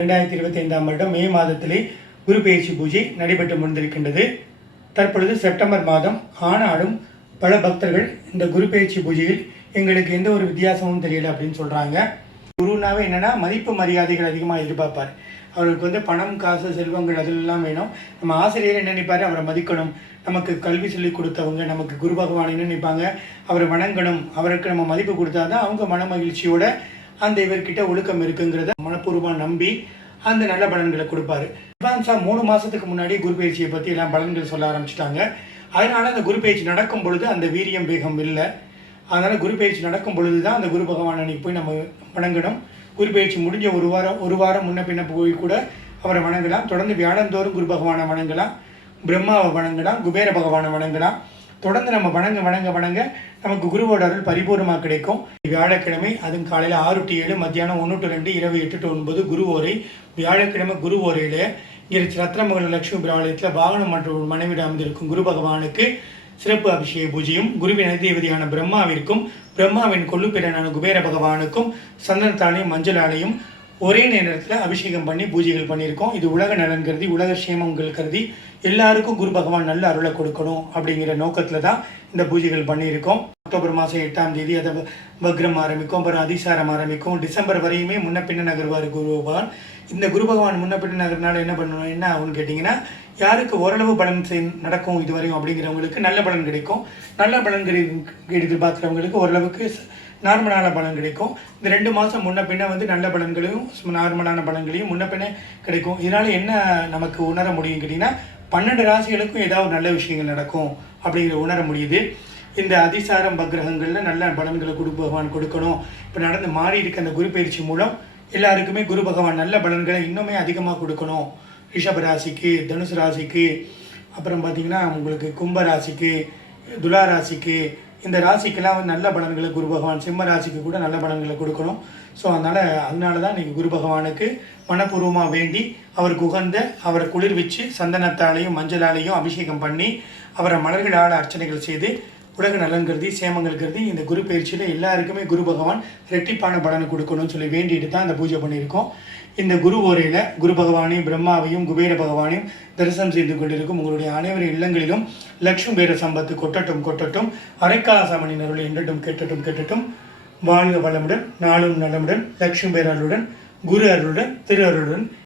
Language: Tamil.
2025ஆம் வருடம் மே மாதத்திலே குரு பெயர்ச்சி பூஜை நடைபெற்று முடிந்திருக்கின்றது. தற்பொழுது செப்டம்பர் மாதம். ஆனாலும் பல பக்தர்கள் இந்த குரு பெயர்ச்சி பூஜையில் எங்களுக்கு எந்த ஒரு வித்தியாசமும் தெரியல அப்படின்னு சொல்கிறாங்க. குருனாவே என்னென்னா மதிப்பு மரியாதைகள் அதிகமாக எதிர்பார்ப்பார். அவருக்கு பணம் காசு செல்வங்கள் அதெல்லாம் வேணும். நம்ம ஆசிரியர் என்ன நினைப்பார், அவரை மதிக்கணும். நமக்கு கல்வி சொல்லி கொடுத்தவங்க நமக்கு குரு பகவான் என்ன நினைப்பாங்க, அவரை வணங்கணும். அவருக்கு நம்ம மதிப்பு கொடுத்தா தான் அவங்க மன மகிழ்ச்சியோட அந்த இவர்கிட்ட ஒழுக்கம் இருக்குங்கிறத மனப்பூர்வமாக நம்பி அந்த நல்ல பலன்களை கொடுப்பாரு. அட்வான்ஸாக 3 மாதத்துக்கு முன்னாடி குரு பயிற்சியை பற்றி எல்லாம் பலன்கள் சொல்ல ஆரம்பிச்சிட்டாங்க. அதனால அந்த குரு பயிற்சி நடக்கும் பொழுது அந்த வீரியம் வேகம் இல்லை. அதனால் குரு பயிற்சி நடக்கும் பொழுது தான் அந்த குரு பகவான் அன்னைக்கு போய் நம்ம வணங்கணும். குரு பயிற்சி முடிஞ்ச ஒரு வாரம் முன்ன பின்ன போய் கூட அவரை வணங்கலாம். தொடர்ந்து வியாழந்தோறும் குரு பகவானை வணங்கலாம், பிரம்மாவை வணங்கலாம், குபேர பகவானை வணங்கலாம். தொடர்ந்து நம்ம வணங்க நமக்கு குருவோட அருள் பரிபூர்ணமாக கிடைக்கும். வியாழக்கிழமை அதுவும் காலையில் 6 to 7, மத்தியானம் 1 to 2, இரவு 8 to 9 குரு ஓரை. வியாழக்கிழமை குரு ஓரையில் இங்கே ரத்னமங்கல லட்சுமி பிராலயத்தில் வாகனம் மற்றும் மனைவிடம் அமைந்திருக்கும் குரு பகவானுக்கு சிறப்பு அபிஷேக பூஜையும், குருவின் அதிதேவதையான பிரம்மாவிற்கும் பிரம்மாவின் கொள்ளுப்பிரனான குபேர பகவானுக்கும் சந்தனத்தாலையும் மஞ்சளாலையும் ஒரே நேரத்தில் அபிஷேகம் பண்ணி பூஜைகள் பண்ணியிருக்கோம். இது உலக நலன் கருதி, உலக சேமங்கள் கருதி எல்லாருக்கும் குரு பகவான் நல்ல அருளை கொடுக்கணும் அப்படிங்கிற நோக்கத்தில் தான் இந்த பூஜைகள் பண்ணியிருக்கோம். அக்டோபர் மாதம் 8ஆம் தேதி அதை வக்ரம் ஆரம்பிக்கும், அப்புறம் அதிசாரம் ஆரம்பிக்கும். டிசம்பர் வரையுமே முன்ன பின்ன நகர்வார் குரு பகவான். இந்த குரு பகவான் முன்ன பின்ன நகர்னால என்ன பண்ணணும், என்ன ஆகுன்னு கேட்டிங்கன்னா, யாருக்கு ஓரளவு பலன் நடக்கும் இதுவரையும் அப்படிங்கிறவங்களுக்கு நல்ல பலன் கிடைக்கும். நல்ல பலன்கள் எதிர்பார்க்குறவங்களுக்கு ஓரளவுக்கு நார்மலான பலன் கிடைக்கும். இந்த 2 மாதம் முன்ன பின்ன நல்ல பலன்களையும் நார்மலான பலன்களையும் முன்ன பின்ன கிடைக்கும். இதனால் என்ன நமக்கு உணர முடியும் கேட்டிங்கன்னா, 12 ராசிகளுக்கும் ஏதாவது நல்ல விஷயங்கள் நடக்கும் அப்படிங்கிற உணர முடியுது. இந்த அதிசாரம் பக்ரகங்களில் நல்ல பலன்களை குரு பகவான் கொடுக்கணும். இப்போ நடந்து மாறி இருக்க அந்த குரு பயிற்சி மூலம் எல்லாருக்குமே குரு பகவான் நல்ல பலன்களை இன்னுமே அதிகமாக கொடுக்கணும். ரிஷப ராசிக்கு, தனுசு ராசிக்கு, அப்புறம் பார்த்திங்கன்னா உங்களுக்கு கும்ப ராசிக்கு, துலா ராசிக்கு, இந்த ராசிக்கெல்லாம் நல்ல பலன்களை குரு பகவான், சிம்ம ராசிக்கு கூட நல்ல பலன்களை கொடுக்கணும். ஸோ அதனால தான் நீங்கள் குரு பகவானுக்கு மனப்பூர்வமாக வேண்டி அவருக்கு உகந்த அவரை குளிர்விச்சு சந்தனத்தாலையும் மஞ்சளாலையும் அபிஷேகம் பண்ணி அவரை மலர்களால் அர்ச்சனைகள் செய்து உலக நலன் கருதி சேமங்கள் கருதி இந்த குரு பயிற்சியில் எல்லாருக்குமே குரு பகவான் ரெட்டிப்பான பலனை கொடுக்கணும்னு சொல்லி வேண்டிட்டு தான் இந்த பூஜை பண்ணியிருக்கோம். இந்த குரு ஓரையில் குரு பகவானையும் பிரம்மாவையும் குபேர பகவானையும் தரிசனம் செய்து கொண்டிருக்கும் உங்களுடைய அனைவரின் இல்லங்களிலும் லக்ஷ்மி பேர சம்பத்து கொட்டட்டும் அரைக்காசாமணி அருள் என்றும் கேட்டட்டும். வாழ்க வளமுடன், நாளும் நலமுடன், லக்ஷ்மி பேரருடன், குரு அருளுடன், திரு அருளுடன்